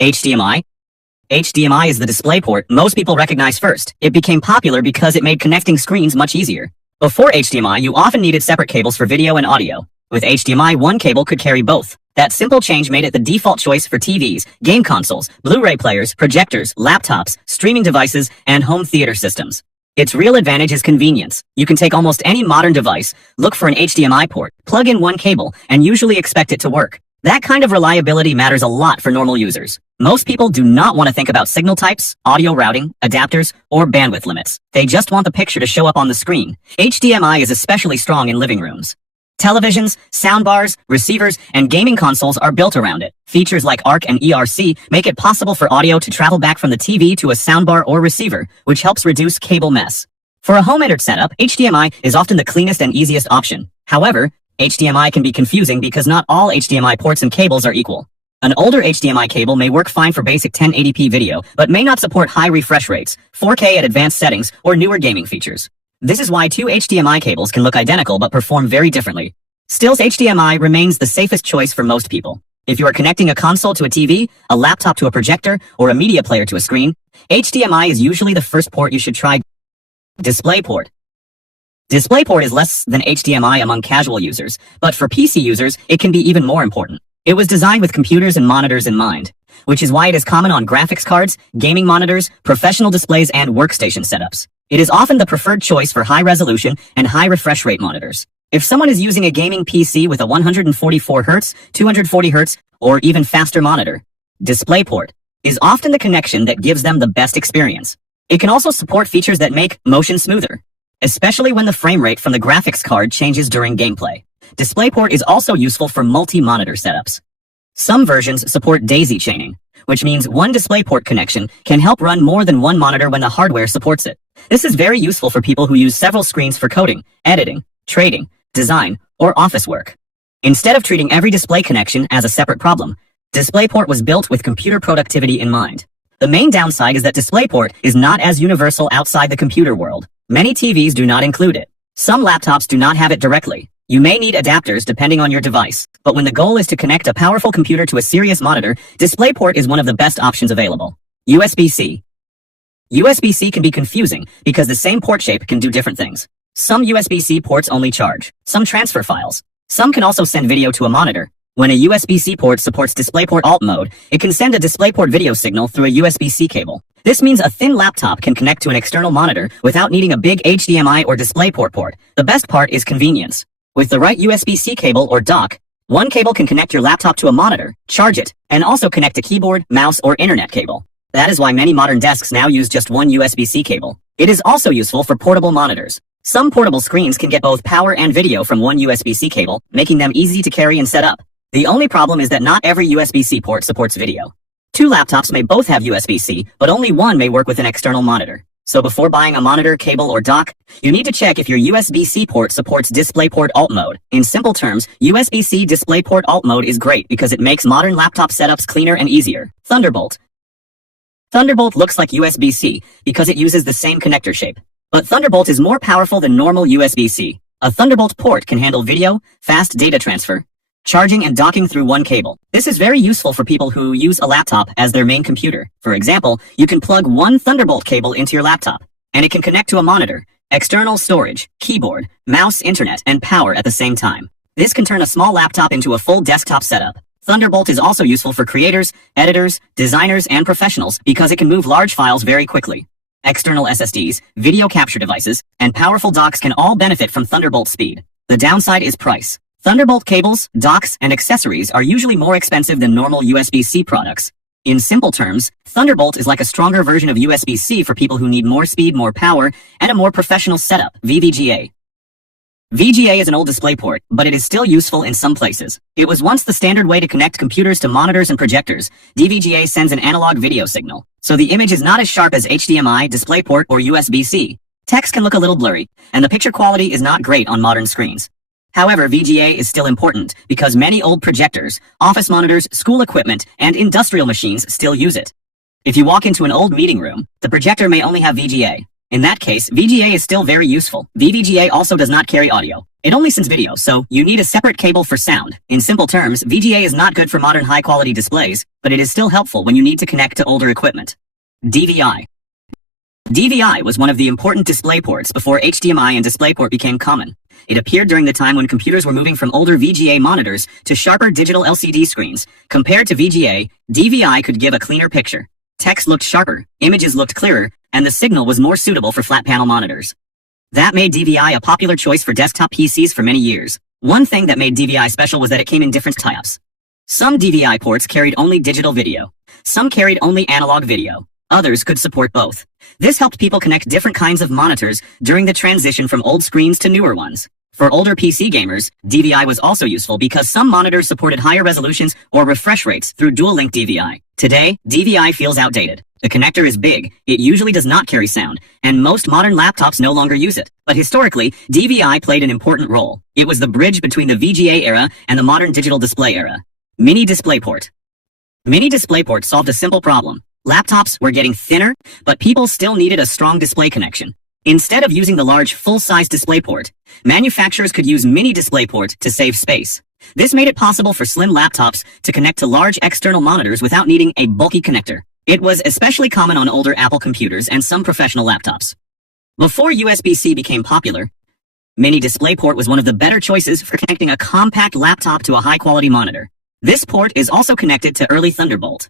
HDMI. HDMI is the display port most people recognize first. It became popular because it made connecting screens much easier. Before HDMI, you often needed separate cables for video and audio. With HDMI, one cable could carry both. That simple change made it the default choice for TVs, game consoles, Blu-ray players, projectors, laptops, streaming devices, and home theater systems. Its real advantage is convenience. You can take almost any modern device, look for an HDMI port, plug in one cable, and usually expect it to work. That kind of reliability matters a lot for normal users. Most people do not want to think about signal types, audio routing, adapters, or bandwidth limits. They just want the picture to show up on the screen. HDMI is especially strong in living rooms. Televisions, soundbars, receivers, and gaming consoles are built around it. Features like ARC and ERC make it possible for audio to travel back from the TV to a soundbar or receiver, which helps reduce cable mess. For a home-entered setup, HDMI is often the cleanest and easiest option. However, HDMI can be confusing because not all HDMI ports and cables are equal. An older HDMI cable may work fine for basic 1080p video, but may not support high refresh rates, 4K at advanced settings, or newer gaming features. This is why two HDMI cables can look identical but perform very differently. Still, HDMI remains the safest choice for most people. If you are connecting a console to a TV, a laptop to a projector, or a media player to a screen, HDMI is usually the first port you should try. DisplayPort. DisplayPort is less than HDMI among casual users, but for PC users, it can be even more important. It was designed with computers and monitors in mind, which is why it is common on graphics cards, gaming monitors, professional displays, and workstation setups. It is often the preferred choice for high-resolution and high refresh rate monitors. If someone is using a gaming PC with a 144Hz, 240Hz, or even faster monitor, DisplayPort is often the connection that gives them the best experience. It can also support features that make motion smoother, especially when the frame rate from the graphics card changes during gameplay. DisplayPort is also useful for multi-monitor setups. Some versions support daisy chaining, which means one DisplayPort connection can help run more than one monitor when the hardware supports it. This is very useful for people who use several screens for coding, editing, trading, design, or office work. Instead of treating every display connection as a separate problem, DisplayPort was built with computer productivity in mind. The main downside is that DisplayPort is not as universal outside the computer world. Many TVs do not include it. Some laptops do not have it directly. You may need adapters depending on your device, but when the goal is to connect a powerful computer to a serious monitor, DisplayPort is one of the best options available. USB-C. USB-C can be confusing because the same port shape can do different things. Some USB-C ports only charge. Some transfer files. Some can also send video to a monitor. When a USB-C port supports DisplayPort Alt mode, it can send a DisplayPort video signal through a USB-C cable. This means a thin laptop can connect to an external monitor without needing a big HDMI or DisplayPort port. The best part is convenience. With the right USB-C cable or dock, one cable can connect your laptop to a monitor, charge it, and also connect a keyboard, mouse, or internet cable. That is why many modern desks now use just one USB-C cable. It is also useful for portable monitors. Some portable screens can get both power and video from one USB-C cable, making them easy to carry and set up. The only problem is that not every USB-C port supports video. Two laptops may both have USB-C, but only one may work with an external monitor. So before buying a monitor, cable, or dock, you need to check if your USB-C port supports DisplayPort Alt mode. In simple terms, USB-C DisplayPort Alt mode is great because it makes modern laptop setups cleaner and easier. Thunderbolt. Thunderbolt looks like USB-C because it uses the same connector shape. But Thunderbolt is more powerful than normal USB-C. A Thunderbolt port can handle video, fast data transfer, charging and docking through one cable. This is very useful for people who use a laptop as their main computer. For example, you can plug one Thunderbolt cable into your laptop, and it can connect to a monitor, external storage, keyboard, mouse, internet, and power at the same time. This can turn a small laptop into a full desktop setup. Thunderbolt is also useful for creators, editors, designers, and professionals because it can move large files very quickly. External SSDs, video capture devices, and powerful docks can all benefit from Thunderbolt speed. The downside is price. Thunderbolt cables, docks, and accessories are usually more expensive than normal USB-C products. In simple terms, Thunderbolt is like a stronger version of USB-C for people who need more speed, more power, and a more professional setup. VGA. VGA is an old DisplayPort, but it is still useful in some places. It was once the standard way to connect computers to monitors and projectors. DVGA sends an analog video signal, so the image is not as sharp as HDMI, DisplayPort, or USB-C. Text can look a little blurry, and the picture quality is not great on modern screens. However, VGA is still important because many old projectors, office monitors, school equipment, and industrial machines still use it. If you walk into an old meeting room, the projector may only have VGA. In that case, VGA is still very useful. VVGA also does not carry audio. It only sends video, so you need a separate cable for sound. In simple terms, VGA is not good for modern high-quality displays, but it is still helpful when you need to connect to older equipment. DVI. DVI was one of the important display ports before HDMI and DisplayPort became common. It appeared during the time when computers were moving from older VGA monitors to sharper digital LCD screens. Compared to VGA, DVI could give a cleaner picture. Text looked sharper, images looked clearer, and the signal was more suitable for flat panel monitors. That made DVI a popular choice for desktop PCs for many years. One thing that made DVI special was that it came in different types. Some DVI ports carried only digital video. Some carried only analog video. Others could support both. This helped people connect different kinds of monitors during the transition from old screens to newer ones. For older PC gamers, DVI was also useful because some monitors supported higher resolutions or refresh rates through dual-link DVI. Today, DVI feels outdated. The connector is big, it usually does not carry sound, and most modern laptops no longer use it. But historically, DVI played an important role. It was the bridge between the VGA era and the modern digital display era. Mini DisplayPort. Mini DisplayPort solved a simple problem. Laptops were getting thinner, but people still needed a strong display connection. Instead of using the large full-size DisplayPort, manufacturers could use Mini DisplayPort to save space. This made it possible for slim laptops to connect to large external monitors without needing a bulky connector. It was especially common on older Apple computers and some professional laptops. Before USB-C became popular, Mini DisplayPort was one of the better choices for connecting a compact laptop to a high-quality monitor. This port is also connected to early Thunderbolt.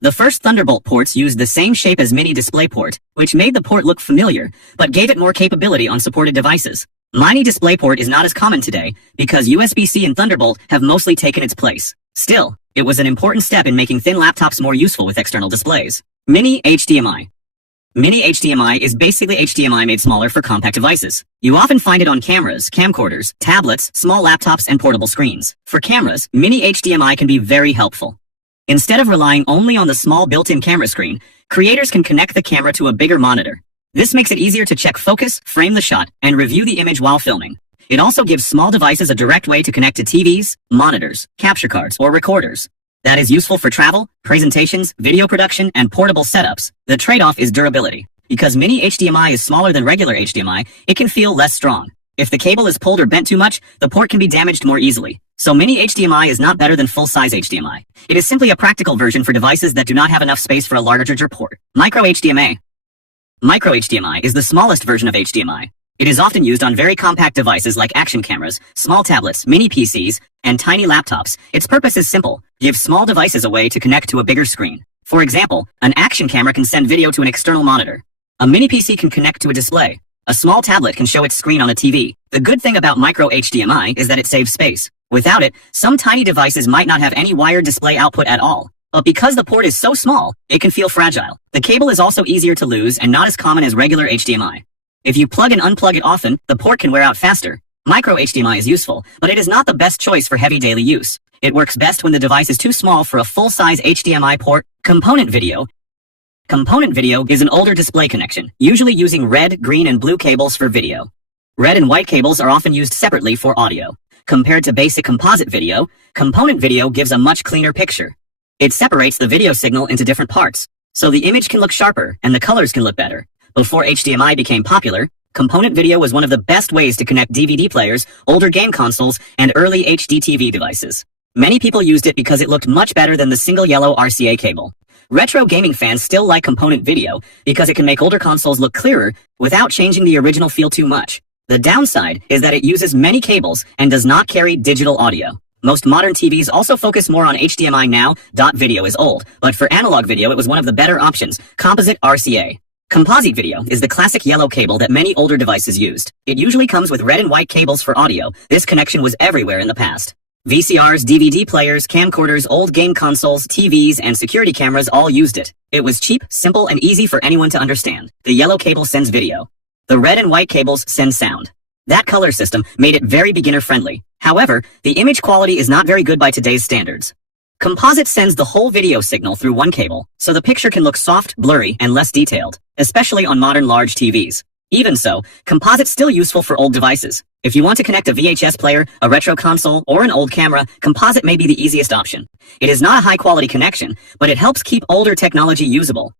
The first Thunderbolt ports used the same shape as Mini DisplayPort, which made the port look familiar, but gave it more capability on supported devices. Mini DisplayPort is not as common today, because USB-C and Thunderbolt have mostly taken its place. Still, it was an important step in making thin laptops more useful with external displays. Mini HDMI. Mini HDMI is basically HDMI made smaller for compact devices. You often find it on cameras, camcorders, tablets, small laptops, and portable screens. For cameras, Mini HDMI can be very helpful. Instead of relying only on the small built-in camera screen, creators can connect the camera to a bigger monitor. This makes it easier to check focus, frame the shot, and review the image while filming. It also gives small devices a direct way to connect to TVs, monitors, capture cards, or recorders. That is useful for travel, presentations, video production, and portable setups. The trade-off is durability. Because Mini HDMI is smaller than regular HDMI, it can feel less strong. If the cable is pulled or bent too much, the port can be damaged more easily. So Mini HDMI is not better than full-size HDMI. It is simply a practical version for devices that do not have enough space for a larger port. Micro HDMI. Micro HDMI is the smallest version of HDMI. It is often used on very compact devices like action cameras, small tablets, mini PCs, and tiny laptops. Its purpose is simple: give small devices a way to connect to a bigger screen. For example, an action camera can send video to an external monitor. A mini PC can connect to a display. A small tablet can show its screen on a TV. The good thing about micro HDMI is that it saves space. Without it, some tiny devices might not have any wired display output at all. But because the port is so small, it can feel fragile. The cable is also easier to lose and not as common as regular HDMI. If you plug and unplug it often, the port can wear out faster. Micro HDMI is useful, but it is not the best choice for heavy daily use. It works best when the device is too small for a full-size HDMI port. Component video. Component video is an older display connection, usually using red, green, and blue cables for video. Red and white cables are often used separately for audio. Compared to basic composite video, component video gives a much cleaner picture. It separates the video signal into different parts, so the image can look sharper and the colors can look better. Before HDMI became popular, component video was one of the best ways to connect DVD players, older game consoles, and early HD TV devices. Many people used it because it looked much better than the single yellow RCA cable. Retro gaming fans still like component video because it can make older consoles look clearer without changing the original feel too much. The downside is that it uses many cables and does not carry digital audio. Most modern TVs also focus more on HDMI now. Video is old, but for analog video it was one of the better options. Composite RCA. Composite video is the classic yellow cable that many older devices used. It usually comes with red and white cables for audio. This connection was everywhere in the past. VCRs, DVD players, camcorders, old game consoles, TVs, and security cameras all used it. It was cheap, simple, and easy for anyone to understand. The yellow cable sends video. The red and white cables send sound. That color system made it very beginner-friendly. However, the image quality is not very good by today's standards. Composite sends the whole video signal through one cable, so the picture can look soft, blurry, and less detailed, especially on modern large TVs. Even so, composite's still useful for old devices. If you want to connect a VHS player, a retro console, or an old camera, composite may be the easiest option. It is not a high-quality connection, but it helps keep older technology usable.